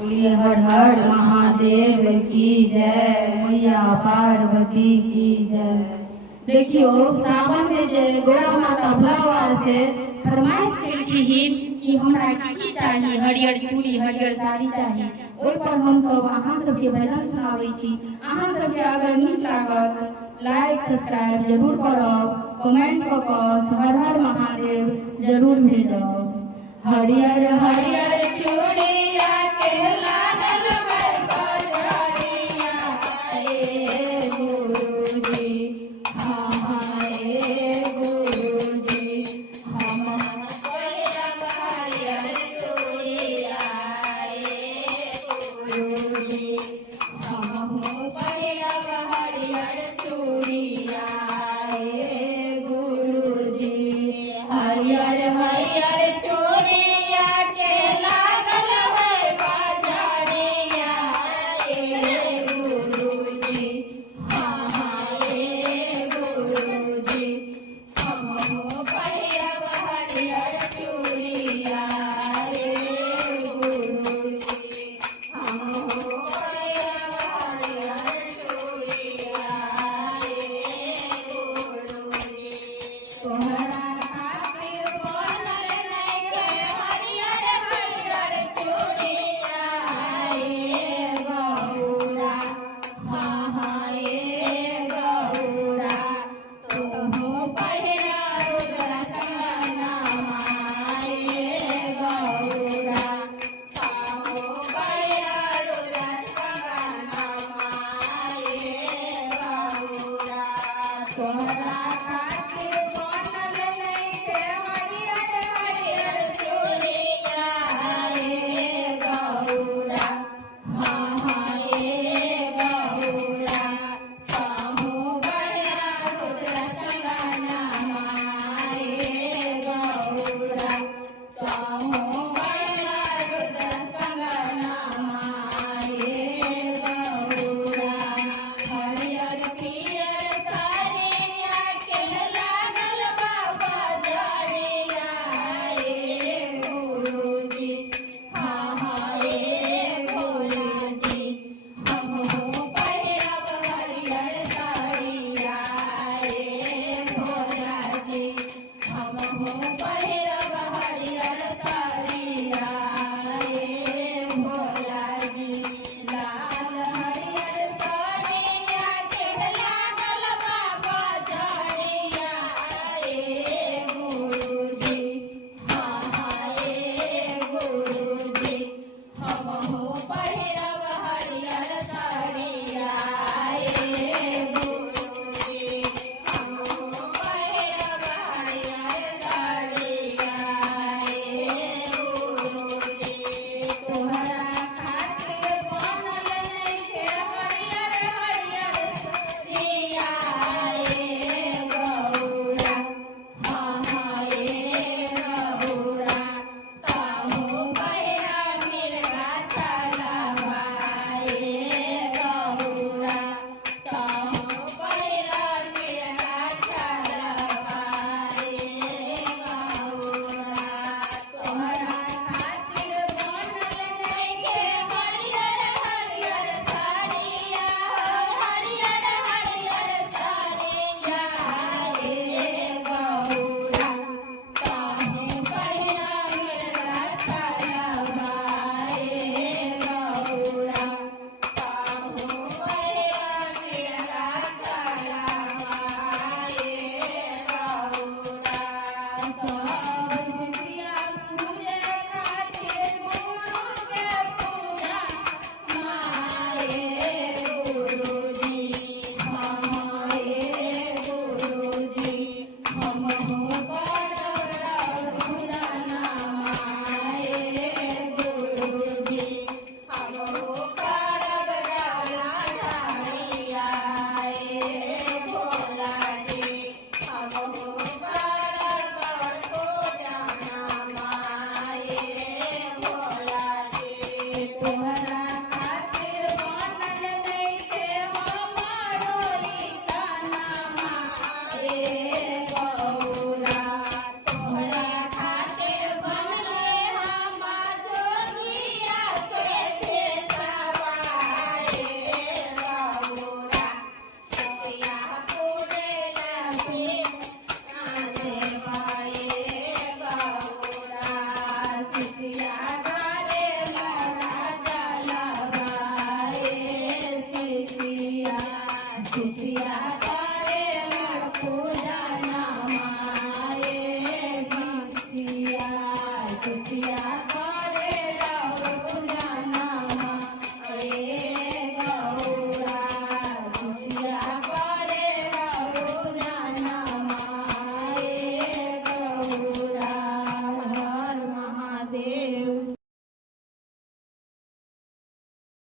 बोलिए हर हर महादेव की जय, मैया पार्वती की जय। देखियो सावन में जे गोरा माता भोला से फरमाइश केलखी कि हमरा की चाहिए, हरियर चूड़ी हरियर साड़ी चाहिए। ओइ पर हम सब अहाँ सबके भजन सुनाबै छी। अहाँ सबके अगर नीक लागत लाइक सब्सक्राइब जरूर करब, कमेंट क क हर हर महादेव जरूर भेजब। हरियर हरियर चूड़िया के लागल है बजरिया, हे गुरुजी हमारे गुरुजी हम पहिरब हरियर चूड़िया, हे गुरुजी हमहु पहिरब हरियर चूड़िया, हे गुरुजी हरियर हरियर चूड़िया के लागल है बजरिया, हे गुरुजी हमारे गुरुजी हमहु पहिरब हरियर चूड़िया, हे गुरुजी हमहु पहिरब हरियर चूड़िया, हे गुरुजी तोहरा खातिर बनल नइखे हरियर हरियर चूड़िया, हे गौरा हाँ हाँ हे गौरा तोहु पहिरा रुद्र कंगनवा, हे गौरा ताहु पहिरा रुद्र कंगनवा, हे गौरा तोहरा खातिर बनल नइखे हरियर हरियर चूड़िया, हे गौरा हाँ हाँ हे गौरा ताहु पहिरा रुद्र कंगनवा, हे गौरा ताहु पहिरा रुद्र कंगनवा, हे गौरा हरियर पियर साड़िया के लागल बा बजरिया, हे गुरुजी हाँ हाँ हे गुरुजी हमहु पहिरब हरियर साड़िया, हे भोलाजी हमहु पहिरब हरियर साड़िया, हे भोलाजी।